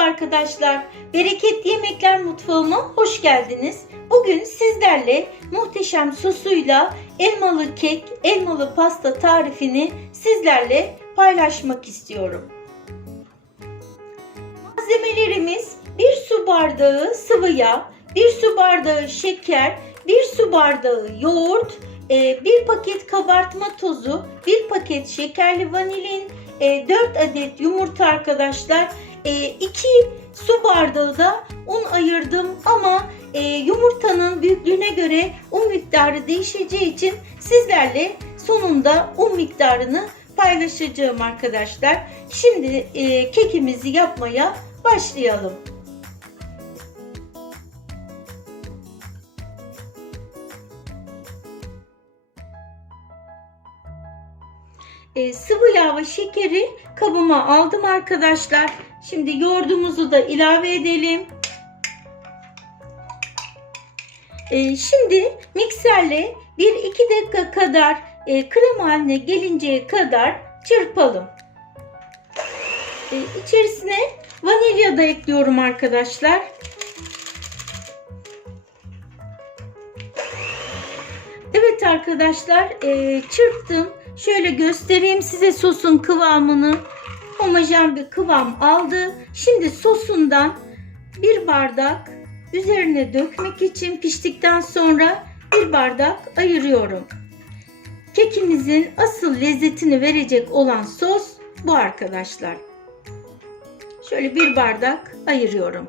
arkadaşlar. Bereketli Yemekler Mutfağıma hoş geldiniz. Bugün sizlerle muhteşem sosuyla elmalı kek, elmalı pasta tarifini sizlerle paylaşmak istiyorum. Malzemelerimiz 1 su bardağı sıvı yağ, 1 su bardağı şeker, 1 su bardağı yoğurt, 1 paket kabartma tozu, 1 paket şekerli vanilin, 4 adet yumurta arkadaşlar, 2 su bardağı da un ayırdım ama e, yumurtanın büyüklüğüne göre un miktarı değişeceği için sizlerle sonunda un miktarını paylaşacağım arkadaşlar. Şimdi e, kekimizi yapmaya başlayalım. E, sıvı yağ ve şekeri kabıma aldım arkadaşlar. Şimdi yoğurdumuzu da ilave edelim. E, şimdi mikserle 1-2 dakika kadar e, krem haline gelinceye kadar çırpalım. E, içerisine vanilya da ekliyorum arkadaşlar. Evet arkadaşlar e, çırptım. Şöyle göstereyim size sosun kıvamını. Homojen bir kıvam aldı. Şimdi sosundan bir bardak üzerine dökmek için piştikten sonra bir bardak ayırıyorum. Kekimizin asıl lezzetini verecek olan sos bu arkadaşlar. Şöyle bir bardak ayırıyorum.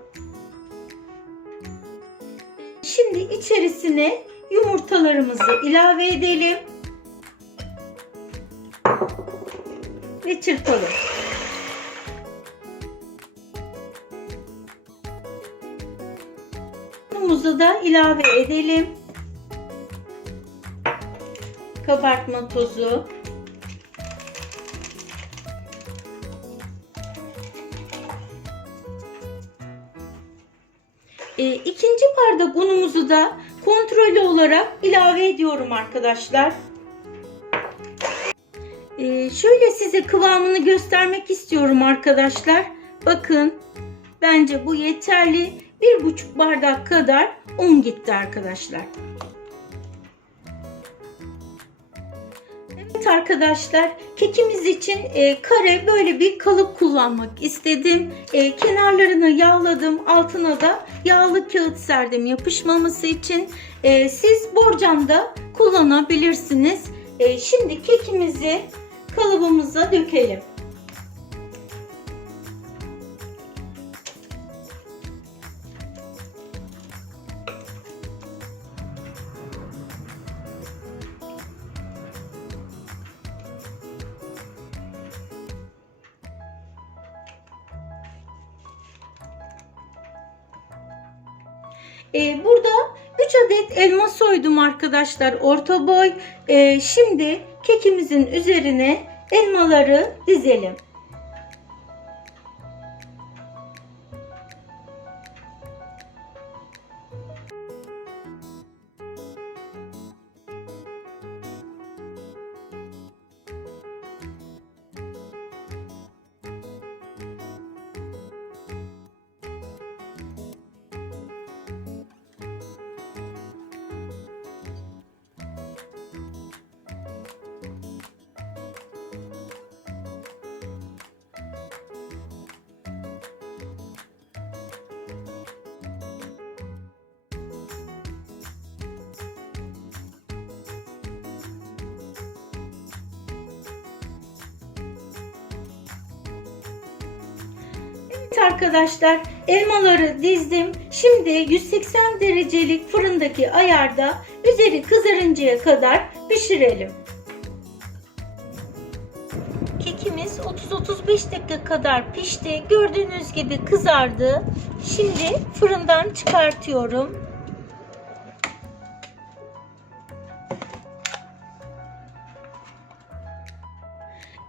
Şimdi içerisine yumurtalarımızı ilave edelim. Ve çırpalım. Unumuzu da ilave edelim. Kabartma tozu. E, ikinci bardak unumuzu da kontrollü olarak ilave ediyorum arkadaşlar. E, şöyle size kıvamını göstermek istiyorum arkadaşlar. Bakın bence bu yeterli. Bir buçuk bardak kadar un gitti arkadaşlar. Evet arkadaşlar kekimiz için e, kare böyle bir kalıp kullanmak istedim. E, kenarlarını yağladım. Altına da yağlı kağıt serdim yapışmaması için. E, siz borcamda kullanabilirsiniz. E, şimdi kekimizi kalıbımıza dökelim. Ee, burada 3 adet elma soydum arkadaşlar orta boy. Ee, şimdi kekimizin üzerine elmaları dizelim. Evet arkadaşlar elmaları dizdim. Şimdi 180 derecelik fırındaki ayarda üzeri kızarıncaya kadar pişirelim. Kekimiz 30-35 dakika kadar pişti. Gördüğünüz gibi kızardı. Şimdi fırından çıkartıyorum.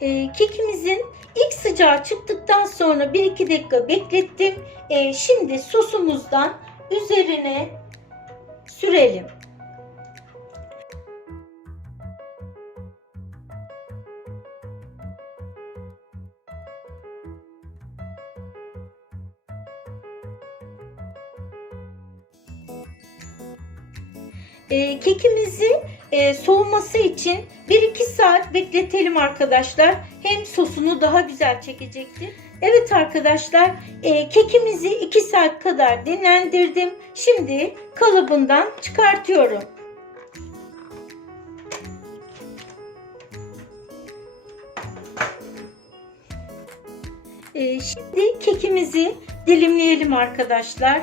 e, kekimizin İlk sıcağı çıktıktan sonra 1-2 dakika beklettim. E, şimdi sosumuzdan üzerine sürelim. E, kekimizi e, soğuması için 1-2 saat bekletelim arkadaşlar. Hem sosunu daha güzel çekecektir. Evet arkadaşlar e, kekimizi 2 saat kadar dinlendirdim. Şimdi kalıbından çıkartıyorum. E, şimdi kekimizi dilimleyelim arkadaşlar.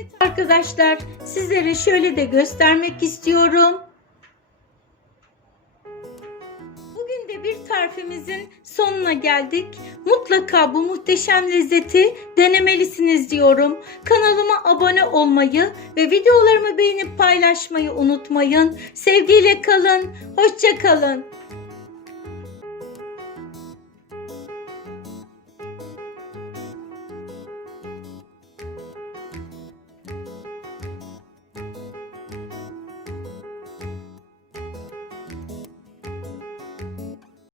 Evet arkadaşlar sizlere şöyle de göstermek istiyorum. Bugün de bir tarifimizin sonuna geldik. Mutlaka bu muhteşem lezzeti denemelisiniz diyorum. Kanalıma abone olmayı ve videolarımı beğenip paylaşmayı unutmayın. Sevgiyle kalın, hoşça kalın.